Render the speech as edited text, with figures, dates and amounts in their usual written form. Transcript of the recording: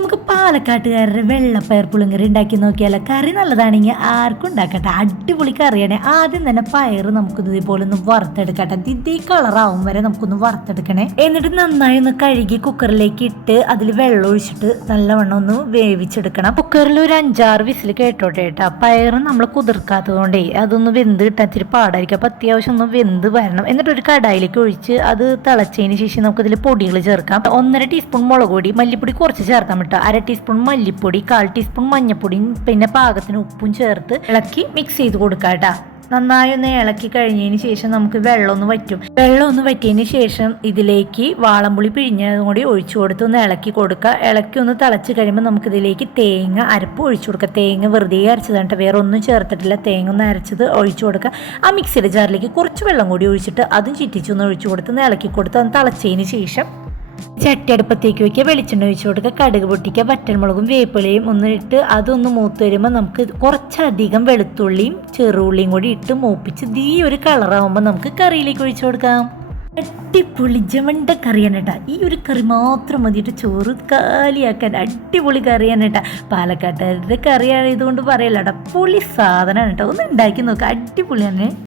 നമുക്ക് പാലക്കാട്ടുകാരുടെ വെള്ളപ്പയർ പുളിങ്കറി ഉണ്ടാക്കി നോക്കിയാലോ. കറി നല്ലതാണെങ്കിൽ ആർക്കും ഉണ്ടാക്കട്ടെ, അടിപൊളി കറിയാണ്. ആദ്യം തന്നെ പയർ നമുക്ക് ഇതുപോലെ ഒന്ന് വറുത്തെടുക്കട്ടെ. ഇതേ കളറാവും വരെ നമുക്കൊന്ന് വറുത്തെടുക്കണേ. എന്നിട്ട് നന്നായി ഒന്ന് കഴുകി കുക്കറിലേക്ക് ഇട്ട് അതിൽ വെള്ളം ഒഴിച്ചിട്ട് നല്ലവണ്ണം ഒന്ന് വേവിച്ചെടുക്കണം. കുക്കറിൽ ഒരു 5-6 വിസിൽ കേട്ടോട്ടെ കേട്ടാ. പയർ നമ്മൾ കുതിർക്കാത്തത് കൊണ്ടേ അതൊന്ന് വെന്ത് കിട്ടാൻ ഇത്തിരി പാടായിരിക്കും. അപ്പം അത്യാവശ്യം ഒന്ന് വെന്ത് വരണം. എന്നിട്ട് ഒരു കടായിലേക്ക് ഒഴിച്ച് അത് തിളച്ചതിന് ശേഷം നമുക്കതിൽ പൊടികൾ ചേർക്കാം. 1.5 ടീസ്പൂൺ മുളക് പൊടി, മല്ലിപ്പൊടി കുറച്ച് ചേർക്കാൻ പറ്റുക, 1/2 ടീസ്പൂൺ മല്ലിപ്പൊടി, 1/4 ടീസ്പൂൺ മഞ്ഞൾപ്പൊടിയും പിന്നെ പാകത്തിന് ഉപ്പും ചേർത്ത് ഇളക്കി മിക്സ് ചെയ്ത് കൊടുക്കാം കേട്ടോ. നന്നായി ഒന്ന് ഇളക്കി കഴിഞ്ഞതിന് ശേഷം നമുക്ക് വെള്ളം ഒന്ന് വറ്റിയതിന് ശേഷം ഇതിലേക്ക് വാളംപുളി പിഴിഞ്ഞതും കൂടി ഒഴിച്ചു കൊടുത്ത് ഒന്ന് ഇളക്കി കൊടുക്കുക. ഇളക്കി ഒന്ന് തിളച്ച് കഴിയുമ്പോൾ നമുക്കിതിലേക്ക് തേങ്ങ അരപ്പ് ഒഴിച്ചു കൊടുക്കുക. തേങ്ങ വെറുതെ അരച്ചതാണ്, വേറെ ഒന്നും ചേർത്തിട്ടില്ല. തേങ്ങ ഒന്ന് അരച്ചത് ഒഴിച്ചു കൊടുക്കുക. ആ മിക്സിയുടെ ജാറിലേക്ക് കുറച്ച് വെള്ളം കൂടി ഒഴിച്ചിട്ട് അതും ചിറ്റിച്ചൊന്ന് ഒഴിച്ചു കൊടുത്ത് ഒന്ന് ഇളക്കി കൊടുത്ത് ഒന്ന് തിളച്ചതിന് ശേഷം ചട്ടി അടുപ്പത്തേക്ക് വയ്ക്കുക. വെളിച്ചെണ്ണ ഒഴിച്ചു കൊടുക്കുക. കടുക് പൊട്ടിക്കുക. വറ്റൽമുളകും വേപ്പിലയും ഒന്നിട്ട് അതൊന്ന് മൂത്ത് വരുമ്പോൾ നമുക്ക് കുറച്ചധികം വെളുത്തുള്ളിയും ചെറുള്ളിയും കൂടി ഇട്ട് മൂപ്പിച്ച് ഈ ഒരു കളറാകുമ്പോൾ നമുക്ക് കറിയിലേക്ക് ഒഴിച്ചു കൊടുക്കാം. അടിപൊളി ജമണ്ട കറിയാണ് കേട്ടോ. ഈ ഒരു കറി മാത്രം മതിയിട്ട് ചോറ് കാലിയാക്കാൻ അടിപൊളി കറിയാണ് കേട്ടോ. പാലക്കാട്ടുകാരുടെ കറിയാണ് ഇതുകൊണ്ട് പറയല്ല കേട്ടോ. പൊളി സാധനമാണ് കേട്ടോ. ഒന്ന് ഉണ്ടാക്കി നോക്കുക, അടിപൊളിയാണ്.